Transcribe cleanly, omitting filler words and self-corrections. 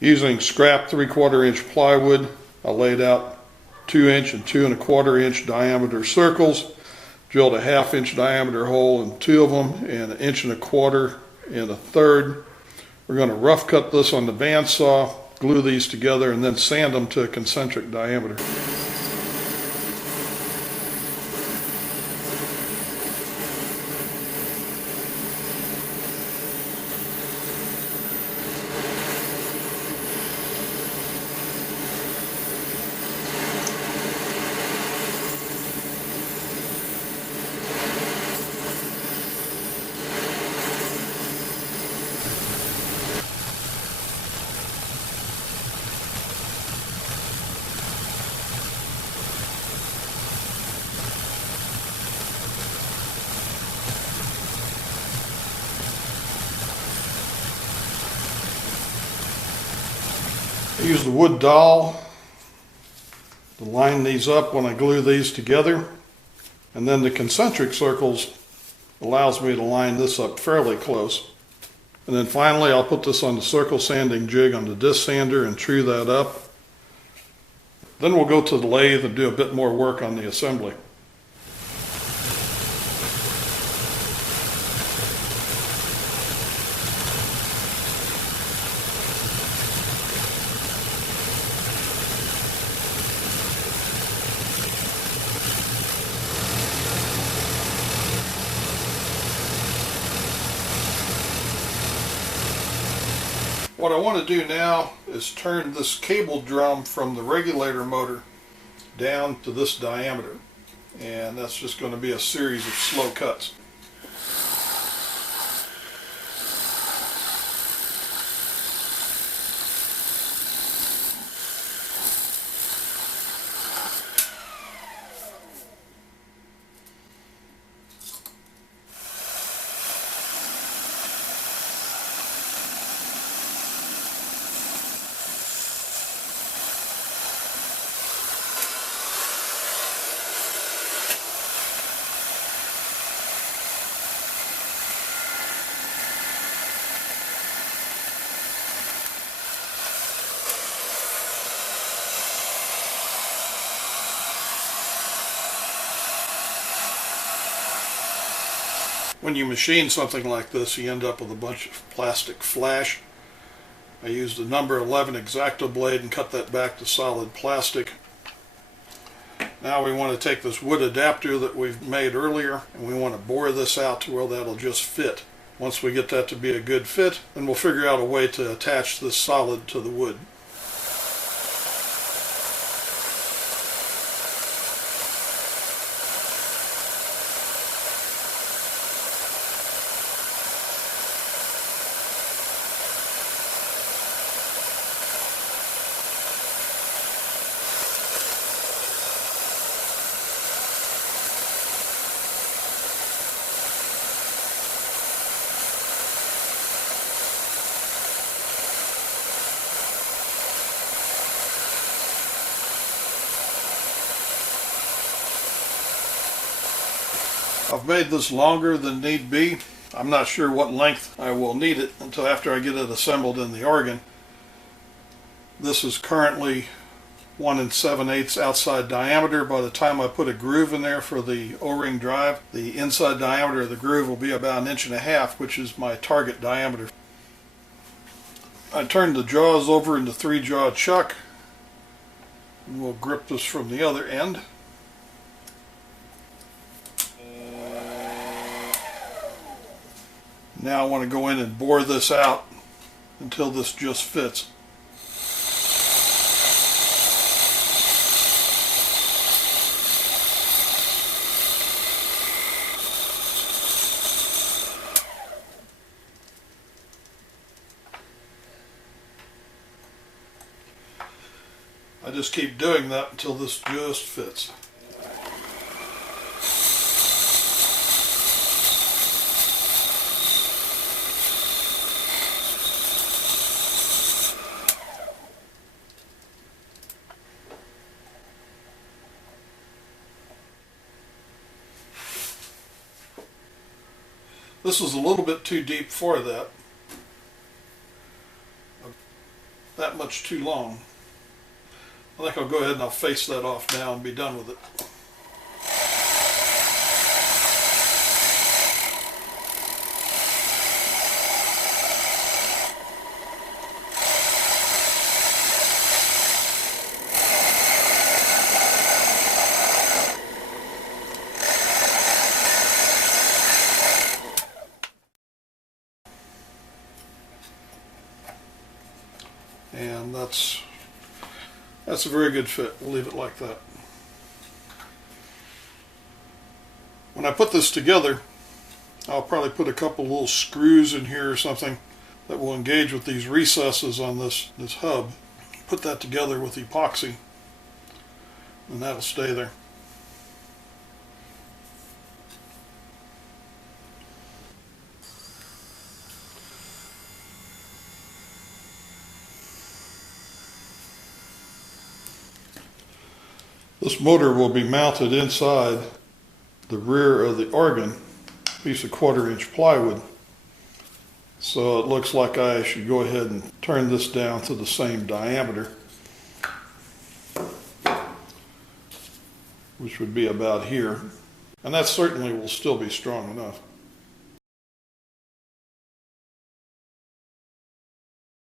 Using scrap 3/4 inch plywood, I laid out 2-inch and 2 1/4 inch diameter circles, drilled a 1/2 inch diameter hole in 2 of them and 1 1/4 inch in a third. We're going to rough cut this on the bandsaw, glue these together, and then sand them to a concentric diameter. I use the wood dowel to line these up when I glue these together, and then the concentric circles allows me to line this up fairly close. And then finally I'll put this on the circle sanding jig on the disc sander and true that up. Then we'll go to the lathe and do a bit more work on the assembly. What I want to do now is turn this cable drum from the regulator motor down to this diameter, and that's just going to be a series of slow cuts. When you machine something like this, you end up with a bunch of plastic flash. I used a number 11 X-Acto blade and cut that back to solid plastic. Now we want to take this wood adapter that we've made earlier, and we want to bore this out to where that'll just fit. Once we get that to be a good fit, then we'll figure out a way to attach this solid to the wood. I've made this longer than need be. I'm not sure what length I will need it until after I get it assembled in the organ. This is currently 1 7/8 outside diameter. By the time I put a groove in there for the O-ring drive, the inside diameter of the groove will be about 1.5 inches, which is my target diameter. I turned the jaws over into 3-jaw chuck, and we'll grip this from the other end. Now I want to go in and bore this out until this just fits. I just keep doing that until this just fits. This is a little bit too deep for that. that much too long. I think I'll go ahead and I'll face that off now and be done with it. And that's a very good fit. We'll leave it like that. When I put this together, I'll probably put a couple little screws in here or something that will engage with these recesses on this hub. Put that together with epoxy, and that'll stay there. This motor will be mounted inside the rear of the organ, piece of 1/4-inch plywood. So it looks like I should go ahead and turn this down to the same diameter, which would be about here. And that certainly will still be strong enough.